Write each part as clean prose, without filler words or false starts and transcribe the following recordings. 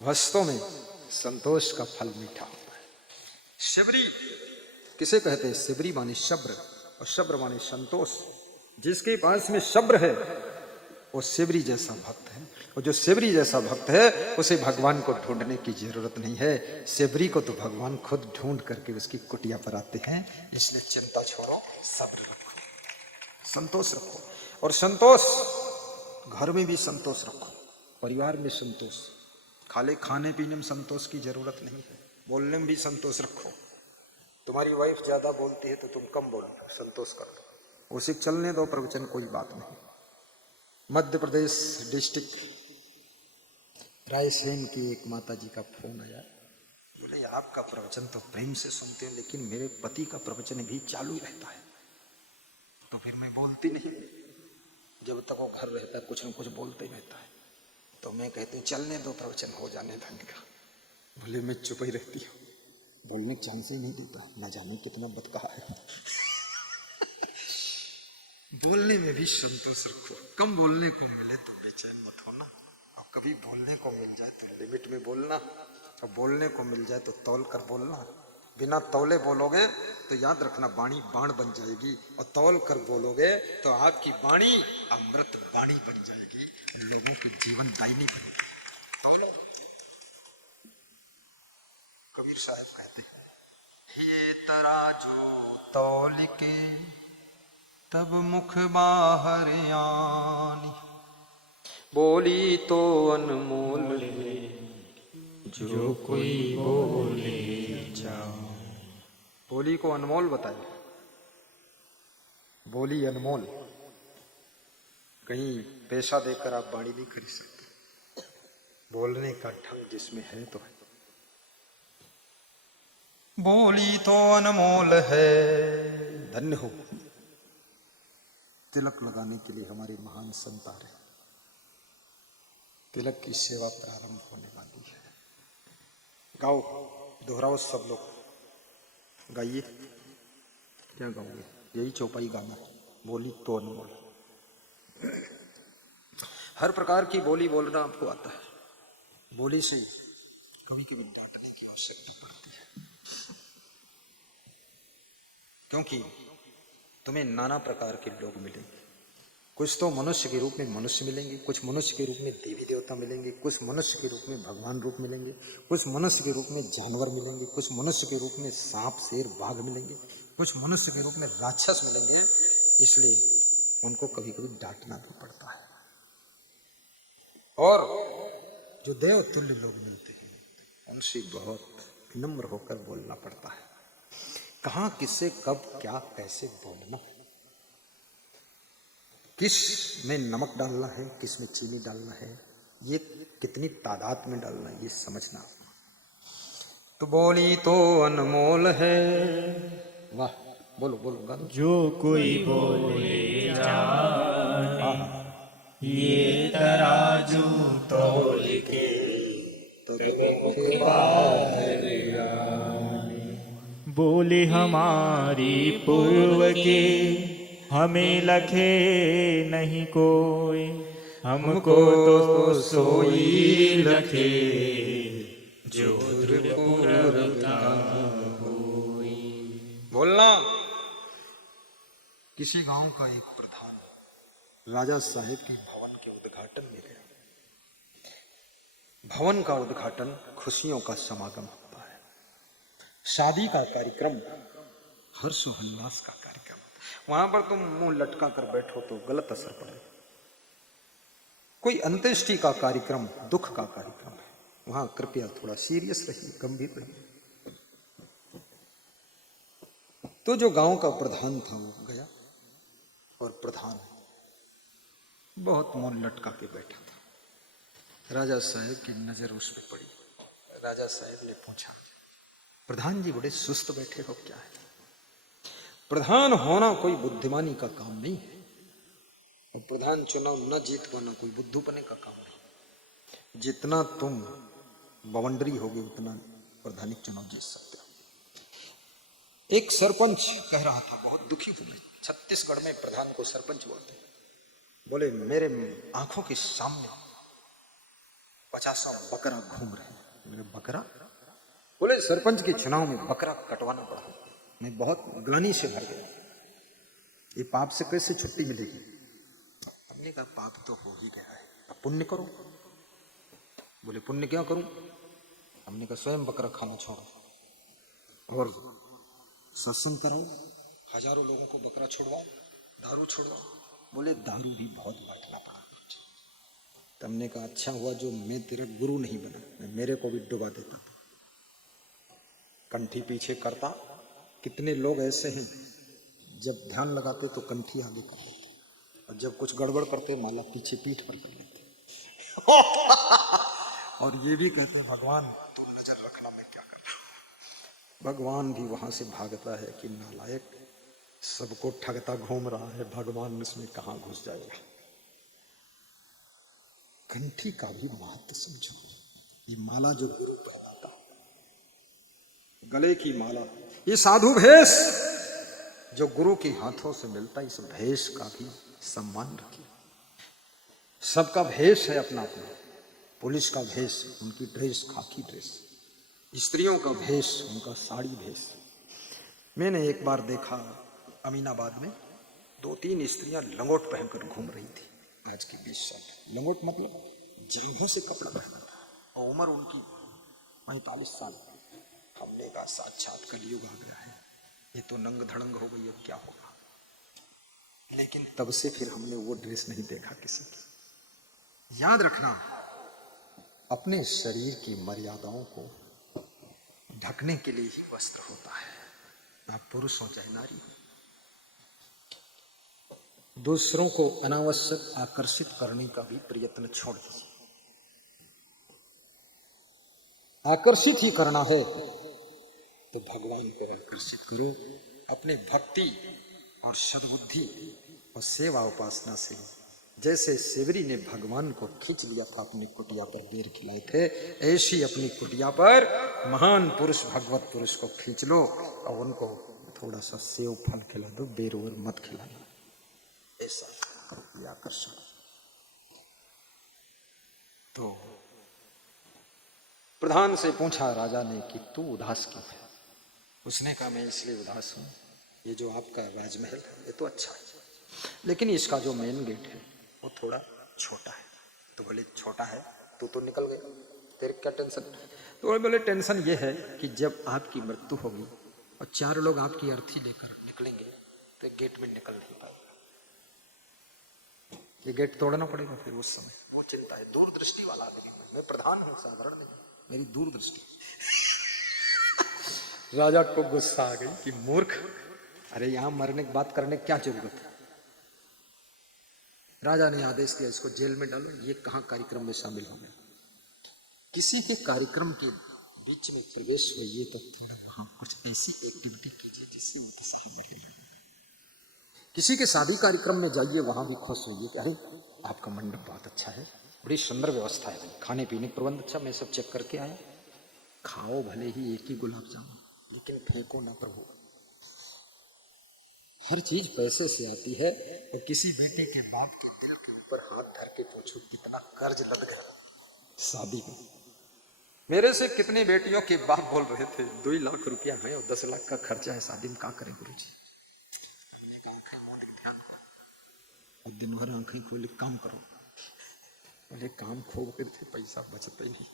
वास्तव में संतोष का फल मीठा होता है। शबरी किसे कहते हैं? शबरी माने शब्र, और शब्र माने संतोष। जिसके पास में शब्र है वो शबरी जैसा भक्त है, और जो शबरी जैसा भक्त है उसे भगवान को ढूंढने की जरूरत नहीं है। शबरी को तो भगवान खुद ढूंढ करके उसकी कुटिया पर आते हैं। इसलिए चिंता छोड़ो, सब्र रखो, संतोष रखो। और संतोष घर में भी संतोष रखो, परिवार में संतोष। खाली खाने पीने में संतोष की जरूरत नहीं है, बोलने में भी संतोष रखो। तुम्हारी वाइफ ज्यादा बोलती है तो तुम कम बोलो, संतोष करो, उसे चलने दो प्रवचन, कोई बात नहीं। मध्य प्रदेश डिस्ट्रिक्ट रायसेन की एक माता जी का फोन आया, बोले आपका प्रवचन तो प्रेम से सुनते हैं लेकिन मेरे पति का प्रवचन भी चालू ही रहता है, तो फिर मैं बोलती नहीं, जब तक वो घर रहता है कुछ न कुछ बोलते ही रहता है। तो मैं कहती हूँ चलने दो प्रवचन, हो जाने धन का। बोले मैं चुप ही रहती हूँ, बोलने की चांस ही नहीं देता, ना जाने कितना बदकहा है। बोलने में भी संतोष रखो, कम बोलने को मिले तो बेचैन मत होना, और कभी बोलने को मिल जाए तो लिमिट में बोलना, और बोलने को मिल जाए तो तौल कर बोलना। बिना तौले बोलोगे तो याद रखना वाणी बाण बन जाएगी, और तौल कर बोलोगे तो आपकी वाणी अमृत वाणी बन जाएगी, लोगों की जीवन दायिनी बनेगी। तौलो। कबीर साहब कहते हैं, ये तराजू तौल के तब मुख बाहर आनी, बोली तो अनमोल जो कोई बोले जाओ। बोली को अनमोल बताए, बोली अनमोल। कहीं पैसा देकर आप वाणी नहीं खरीद सकते, बोलने का ढंग जिसमें है तो है। बोली तो अनमोल है। धन्य हो, तिलक लगाने के लिए हमारे महान संत आ रहे। तिलक की सेवा प्रारंभ होने वाली है। गाओ, दोहराओ, सब लोग गाइए। क्या गाओगे? यही चौपाई गाना है, बोली तो अनमोल। हर प्रकार की बोली बोलना आपको आता है। बोली से कभी कभी डांटने की आवश्यकता पड़ती है, क्योंकि तुम्हें नाना प्रकार के लोग मिलेंगे। कुछ तो मनुष्य के रूप में मनुष्य मिलेंगे, कुछ मनुष्य के रूप में देवी देवता मिलेंगे, कुछ मनुष्य के रूप में भगवान रूप मिलेंगे, कुछ मनुष्य के रूप में जानवर मिलेंगे, कुछ मनुष्य के रूप में सांप शेर बाघ मिलेंगे, कुछ मनुष्य के रूप में राक्षस मिलेंगे। इसलिए उनको कभी कभी डांटना भी पड़ता है। और जो देव तुल्य लोग मिलते हैं उनसे बहुत विनम्र होकर बोलना पड़ता है। कहाँ किससे कब क्या कैसे बोलना है, किस में नमक डालना है, किस में चीनी डालना है, ये कितनी तादाद में डालना है, ये समझना। तो बोली तो अनमोल है। वाह, बोलो बोलो गा दो। जो कोई बोले जाए ये तराजू तौल के मुख बाहर आने। बोले हमारी पूर्व के हमें लखे नहीं कोई, हमको तो सोई लखे जो बोलना। किसी गांव का एक प्रधान राजा साहेब की भवन के उद्घाटन में गया। भवन का उद्घाटन खुशियों का समागम होता है, शादी का कार्यक्रम, हर्षोल्लास का कार्यक्रम। वहां पर तुम मुंह लटका कर बैठो तो गलत असर पड़े। कोई अंत्येष्टि का कार्यक्रम, दुख का कार्यक्रम है, वहां कृपया थोड़ा सीरियस रहिए, गंभीर रहिए। तो जो गांव का प्रधान था वो गया, और प्रधान बहुत मुंह लटका के बैठा था। राजा साहेब की नजर उस पर पड़ी। राजा साहेब ने पूछा, प्रधान जी बड़े सुस्त बैठे हो, क्या है? प्रधान होना कोई बुद्धिमानी का काम नहीं है, और प्रधान चुनाव न जीत पाना कोई बुद्धूपने का काम नहीं। जितना तुम बवंडरी होगे उतना प्रधानी चुनाव जीत सकते हो। एक सरपंच कह रहा था, बहुत दुखी हुए। छत्तीसगढ़ में प्रधान को सरपंच बोलते हैं। बोले मेरे आंखों के सामने 50 बकरा घूम रहे हैं। मैंने बकरा? बोले सरपंच के चुनाव में बकरा कटवाना पड़ा, मैं बहुत ग्लानि से भर गया, ये पाप से कैसे छुट्टी मिलेगी? हमने कहा पाप तो हो ही गया है, अब पुण्य करो। बोले पुण्य क्या करूं? हमने कहा स्वयं बकरा खाना छोड़ो और सत्संग कराओ, हजारों लोगों को बकरा छोड़वाओ, दारू छोड़वाओ। बोले दारू भी बहुत बांटना पड़ा। तो हमने कहा अच्छा हुआ जो मैं तेरा गुरु नहीं बना, मैं मेरे को भी डुबा देता था, कंठी पीछे करता। कितने लोग ऐसे हैं जब ध्यान लगाते तो कंठी आगे कर लेते, और जब कुछ गड़बड़ करते माला पीछे पीठ पर कर लेते। और ये भी कहते भगवान तू नजर रखना मैं क्या कर रहा हूं। भगवान भी वहां से भागता है कि नालायक, सबको ठगता घूम रहा है, भगवान उसमें कहां घुस जाएगा। कंठी का भी महत्व समझो। ये माला जो गुरु पहनाता, गले की माला, ये साधु भेष जो गुरु के हाथों से मिलता है, इस भेष का भी सम्मान रखिए। सबका भेष है अपना अपना। पुलिस का भेष उनकी ड्रेस, खाकी ड्रेस। स्त्रियों का भेष उनका साड़ी भेष। मैंने एक बार देखा अमीनाबाद में 2-3 स्त्रियां लंगोट पहनकर घूम रही थी। आज की 20 साल लंगोट मतलब जांघों से कपड़ा पहना था, और उम्र उनकी 45 साल। हमने कहा साक्षात कलयुग आ गया है, ये तो नंग धड़ंग हो गई, अब क्या होगा। लेकिन तब से फिर हमने वो ड्रेस नहीं देखा किसी की। याद रखना, अपने शरीर की मर्यादाओं को ढकने के लिए ही वस्त्र होता है, आप पुरुष हो चाहे नारी हो। दूसरों को अनावश्यक आकर्षित करने का भी प्रयत्न छोड़ दीजिए। आकर्षित ही करना है तो भगवान को आकर्षित करो, अपने भक्ति और सद्बुद्धि और सेवा उपासना से। जैसे सेवरी ने भगवान को खींच लिया था अपनी कुटिया पर, बेर खिलाए थे, ऐसी अपनी कुटिया पर महान पुरुष भगवत पुरुष को खींच लो और उनको थोड़ा सा सेव फल खिला दो, बेर और मत खिलाना। ऐसा करो, ये आकर्षण। तो प्रधान से पूछा राजा ने कि तू उदास क्यों है? उसने कहा मैं इसलिए उदास हूं, ये जो आपका राजमहल है ये तो अच्छा है, लेकिन इसका जो मेन गेट है वो थोड़ा छोटा है। तो बोले छोटा है, तू तो निकल गया, तेरे क्या टेंशन? तो बोले टेंशन ये है कि जब आपकी मृत्यु होगी और 4 लोग आपकी अर्थी लेकर निकलेंगे तो गेट में निकल नहीं पाएगा, ये गेट तोड़ना पड़ेगा फिर उस समय। वो चिंता है, दूरदृष्टि वाला आदमी। मैं प्रधान हूं, साधारण नहीं, मेरी दूरदृष्टि। राजा को गुस्सा आ गई कि मूर्ख, अरे यहां मरने की बात करने की क्या जरूरत है। राजा ने आदेश दिया इसको जेल में डालो, ये कहां कार्यक्रम में शामिल हो गया। किसी के कार्यक्रम के बीच में प्रवेश हुए तो थोड़ा वहां कुछ ऐसी एक्टिविटी कीजिए जिससे उत्साह बढ़े। किसी के शादी कार्यक्रम में जाइए, वहां भी खुश होइए कि अरे आपका मंडप बहुत अच्छा है, बड़ी सुंदर व्यवस्था है, खाने पीने का प्रबंध अच्छा, मैं सब चेक करके आया। खाओ भले ही एक ही गुलाब जामुन, लेकिन फेंको ना प्रभु। हर चीज पैसे से आती है। और किसी बेटे के बाप के दिल के ऊपर हाथ धर के पूछो कितना कर्ज लग गया शादी में। मेरे से कितनी बेटियों के बाप बोल रहे थे 2 लाख रुपया है और 10 लाख का खर्चा है, शादी में क्या करें गुरुजी। हमने कहा आंखें मूंद के ध्यान करो और दिन भर आंखें खोल के काम करो। बोले काम खोल कर थे, पैसा बचता ही नहीं।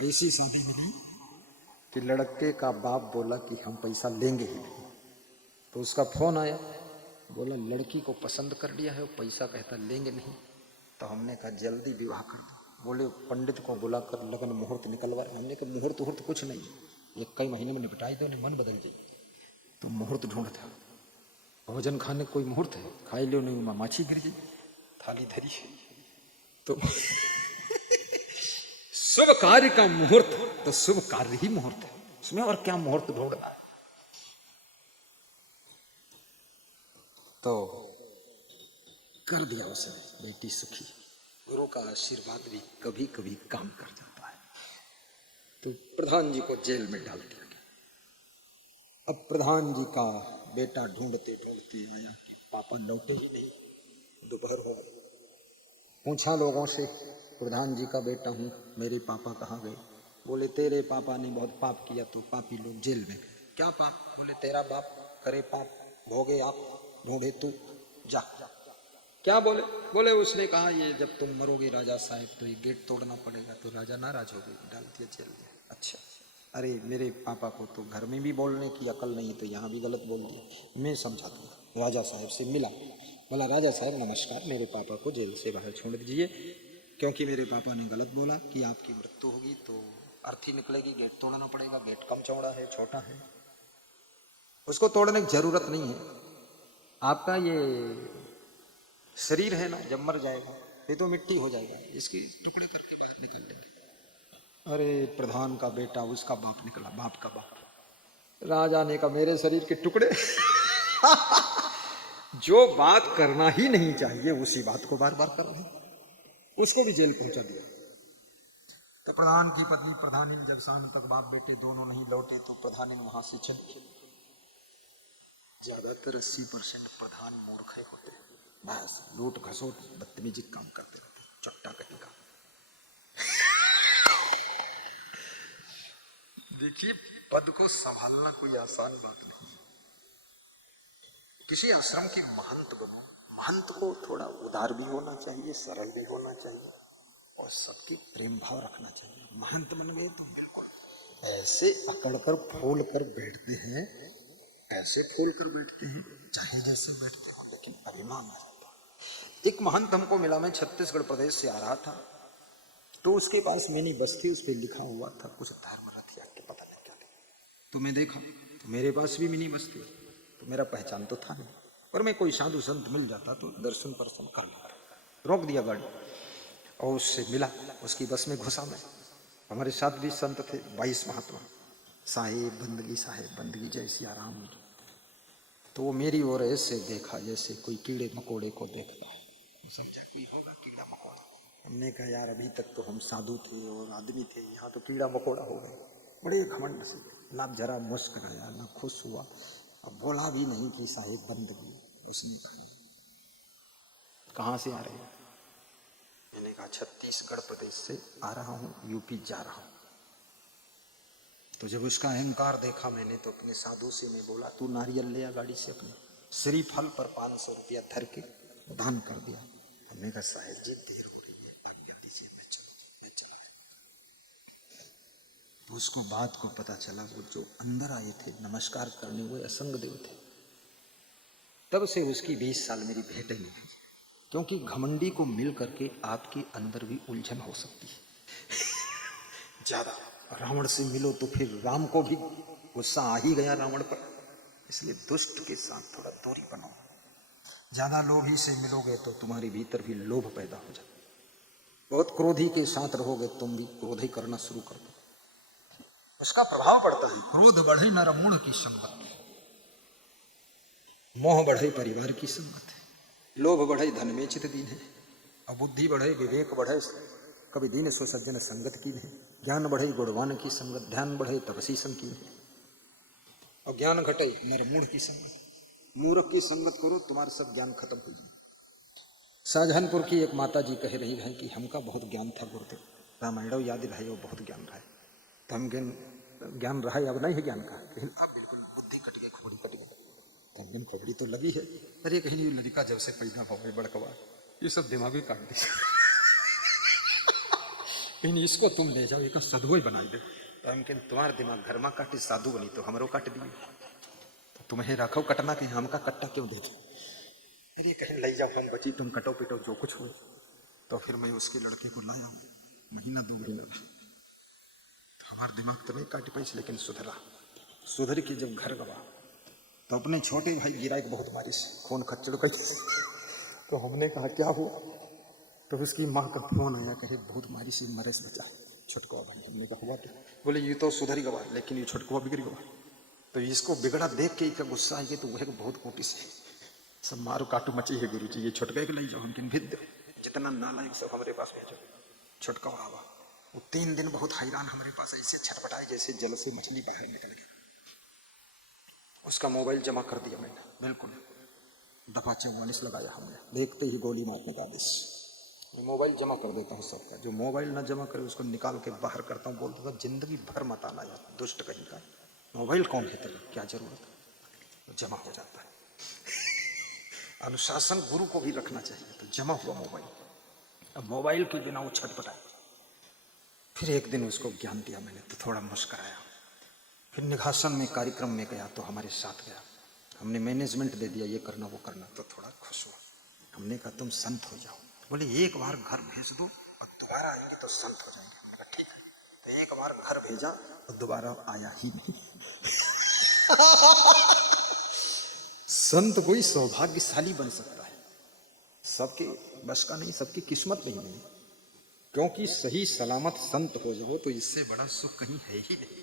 ऐसी शादी मिली कि लड़के का बाप बोला कि हम पैसा लेंगे ही नहीं। तो उसका फोन आया, बोला लड़की को पसंद कर लिया है, वो पैसा कहता लेंगे नहीं। तो हमने कहा जल्दी विवाह कर दो। बोले पंडित को बुलाकर लगन मुहूर्त निकलवा। हमने कहा मुहूर्त मुहूर्त कुछ नहीं, ये कई महीने में निपटाई दो, मन बदल जाए। तो मुहूर्त ढूंढता, भोजन खाने कोई मुहूर्त है, खाई लो नहीं माछी गिर जाए, थाली धरी। तो शुभ कार्य का मुहूर्त तो शुभ कार्य ही मुहूर्त है, उसमें और क्या मुहूर्त ढूंढना है। तो कर दिया उसने, बेटी सुखी। गुरु का आशीर्वाद भी कभी कभी काम कर जाता है। तो प्रधान जी को जेल में डाल दिया गया। अब प्रधान जी का बेटा ढूंढते ढूंढते आया कि पापा लौटे ही नहीं, दोपहर हो गई। पूछा लोगों से, प्रधान जी का बेटा हूँ, मेरे पापा कहाँ गए? बोले तेरे पापा ने बहुत पाप किया, तो पापी लोग जेल में। क्या पाप? बोले तेरा बाप करे पाप, भोगे आप, ढूंढे तू, जा। क्या बोले? बोले उसने कहा ये जब तुम मरोगे राजा साहब तो ये गेट तोड़ना पड़ेगा। तो राजा नाराज हो गए, डाल दिया जेल में। अच्छा, अरे मेरे पापा को तो घर में भी बोलने की अकल नहीं, तो यहाँ भी गलत बोल दिया, मैं समझा दूंगा। राजा साहब से मिला, बोला राजा साहब नमस्कार, मेरे पापा को जेल से बाहर छोड़ दीजिए, क्योंकि मेरे पापा ने गलत बोला कि आपकी मृत्यु होगी तो अर्थी निकलेगी, गेट तोड़ना पड़ेगा। गेट कम चौड़ा है, छोटा है, उसको तोड़ने की जरूरत नहीं है। आपका ये शरीर है ना, जब मर जाएगा ये तो मिट्टी हो जाएगा, इसकी टुकड़े करके बाहर निकाल देंगे। अरे प्रधान का बेटा, उसका बाप निकला, बाप का बाप। राजा ने कहा मेरे शरीर के टुकड़े जो बात करना ही नहीं चाहिए उसी बात को बार बार कर रहे, उसको भी जेल पहुंचा दिया। तो प्रधान की पत्नी प्रधानी जब शाम तक बाप बेटे दोनों नहीं लौटे तो प्रधानी वहां से चली। ज्यादातर 80% प्रधान मूर्ख होते हैं, बस लूट घसोट बदतमीजी काम करते रहते, चट्टा कहीं का। देखिए पद को संभालना कोई आसान बात नहीं। किसी आश्रम के महंत बनो, महंत को थोड़ा उदार भी होना चाहिए, सरल भी होना चाहिए और सबकी प्रेम भाव रखना चाहिए। महंत बन गए तो बिल्कुल ऐसे अकड़ कर फूल कर बैठते हैं, ऐसे फूल कर बैठते हैं चाहे जैसे बैठते हो, लेकिन अभिमान आ जाता है। एक महंत हमको मिला, मैं छत्तीसगढ़ प्रदेश से आ रहा था, तो उसके पास मिनी बस थी, उस पर लिखा हुआ था कुछ धर्म रथ या के पता नहीं क्या था। तो मैं देखा तो मेरे पास भी मिनी बस थी, तो मेरा पहचान तो था नहीं, पर मैं कोई साधु संत मिल जाता तो दर्शन परसन कर लगा। रोक दिया गाड़ी और उससे मिला, उसकी बस में घुसा मैं। हमारे साथ भी संत थे, 22 महात्मा, साहेब बंदगी जय सिया राम। तो वो मेरी ओर ऐसे देखा जैसे कोई कीड़े मकोड़े को देखता है, समझा कोई होगा कीड़ा मकोड़ा। हमने कहा यार अभी तक तो हम साधु थे और आदमी थे, यहाँ तो कीड़ा मकोड़ा हो गए। बड़े घमंड से, ना जरा मुस्कुराया ना खुश हुआ, अब बोला भी नहीं कि साहेब बंदगी। उसने कहा कहाँ से आ रहे हैं? मैंने कहा छत्तीसगढ़ प्रदेश से आ रहा हूँ, यूपी जा रहा हूँ। तो जब उसका अहंकार देखा मैंने तो अपने साधु से मैं बोला तू नारियल ले आ गाड़ी से, अपने श्री फल पर 500 रुपया धर के दान कर दिया। हमने कहा साहेब जी देर हो रही है, आज्ञा दीजिए मैं चल। तो उसको बात को पता चला, वो जो अंदर आए थे नमस्कार करने वो असंग देव थे। तब से उसकी 20 साल मेरी भेंट नहीं हुई, क्योंकि घमंडी को मिल करके आपके अंदर भी उलझन हो सकती है। ज्यादा रावण से मिलो तो फिर राम को भी गुस्सा आ ही गया रावण पर, इसलिए दुष्ट के साथ थोड़ा दूरी बनाओ। ज्यादा लोभी से मिलोगे तो तुम्हारे भीतर भी लोभ पैदा हो जाए। बहुत क्रोधी के साथ रहोगे तुम भी क्रोध ही करना शुरू कर दो, उसका प्रभाव पड़ता है। क्रोध बढ़े नरमूढ़ की संगत, मोह बढ़े परिवार की संगत, लोभ बढ़े धन में चित दीन है, और बुद्धि बढ़े विवेक बढ़े कभी दीन सो सज्जन संगत की है, ज्ञान बढ़े गुणवान की संगत, ध्यान बढ़े तपसी संग की है, और ज्ञान घटे नरमूढ़ की संगत। मूर्ख की संगत करो तुम्हारा सब ज्ञान खत्म हो जाए। शाहजहानपुर की एक माता जी कह रही है कि हमका बहुत ज्ञान था गुरुदेव, रामायण याद रहे वो बहुत ज्ञान रहा है। तो हम ज्ञान रहा है, अब नहीं है ज्ञान का, लेकिन अब बिल्कुल बुद्धि कट गई, खोपड़ी कट गई। तो खोपड़ी तो लगी है, अरे कहीं नहीं लड़का जब से पैदा हो गए बड़कवा, ये सब दिमाग ही काट दी। कहीं इसको तुम ले जाओ, एक साधु ही बना दे। तो हम कहें तुम्हारा दिमाग घर में काटे साधु बनी तो हमरो काट दिए, तो तुम्हें रखो कटना कहीं हमका कट्टा क्यों दे दो? अरे कहीं ले जाओ, हम बची तुम कटो पिटो जो कुछ हो। तो फिर मैं उसके लड़के को लाया, महीना 2 महीना, तो हमारा दिमाग तो नहीं काट पाई, लेकिन सुधर के जब घर गवा तो अपने छोटे भाई गिरा एक बहुत बारिश, खून खच्चड़ गई। तो हमने कहा क्या हुआ? तो उसकी माँ का फोन आया, कहे बहुत मारी से मरे से बचा छुटकुआ भाई। हमने कहा हुआ तो, बोले ये तो सुधर ही गवा, लेकिन ये छुटकुआ बिगड़ गवा। तो इसको बिगड़ा देख के क्या गुस्सा आई, तो वह बहुत कोटी से सब मारो काटू मची है गुरु जी, ये छुटका के ले जाओ, हम भिद दो, जितना नालायक सब हमारे पास भेजो। छुटका आवा वो 3 दिन बहुत हैरान हमारे पास, ऐसे छटपटाए जैसे जल से मछली बाहर निकल गई। उसका मोबाइल जमा कर दिया मैंने, बिल्कुल दफा 44 लगाया हमने, देखते ही गोली मारने का आदेश। मैं मोबाइल जमा कर देता हूँ सबका, जो मोबाइल ना जमा करे उसको निकाल के बाहर करता हूँ, बोलता था जिंदगी भर मत आना यार, दुष्ट कहीं का, मोबाइल कौन है तेरे, क्या जरूरत है, तो जमा हो जाता है। अनुशासन गुरु को भी रखना चाहिए, तो जमा हुआ मोबाइल। अब मोबाइल के बिना वो छटपटाए। फिर एक दिन उसको ज्ञान दिया मैंने, तो थोड़ा मुस्कुराया। फिर निघासन में कार्यक्रम में गया तो हमारे साथ गया, हमने मैनेजमेंट दे दिया, ये करना वो करना, तो थोड़ा खुश हुआ। हमने कहा तुम संत हो जाओ। बोले एक बार घर भेज दो और दोबारा आएगी तो संत हो जाएंगे। बोला ठीक है। तो एक बार घर भेजा और दोबारा आया ही नहीं। संत कोई सौभाग्यशाली बन सकता है, सबके बस का नहीं, सबकी किस्मत में ही नहीं, क्योंकि सही सलामत संत हो जाओ तो इससे बड़ा सुख कहीं है ही नहीं।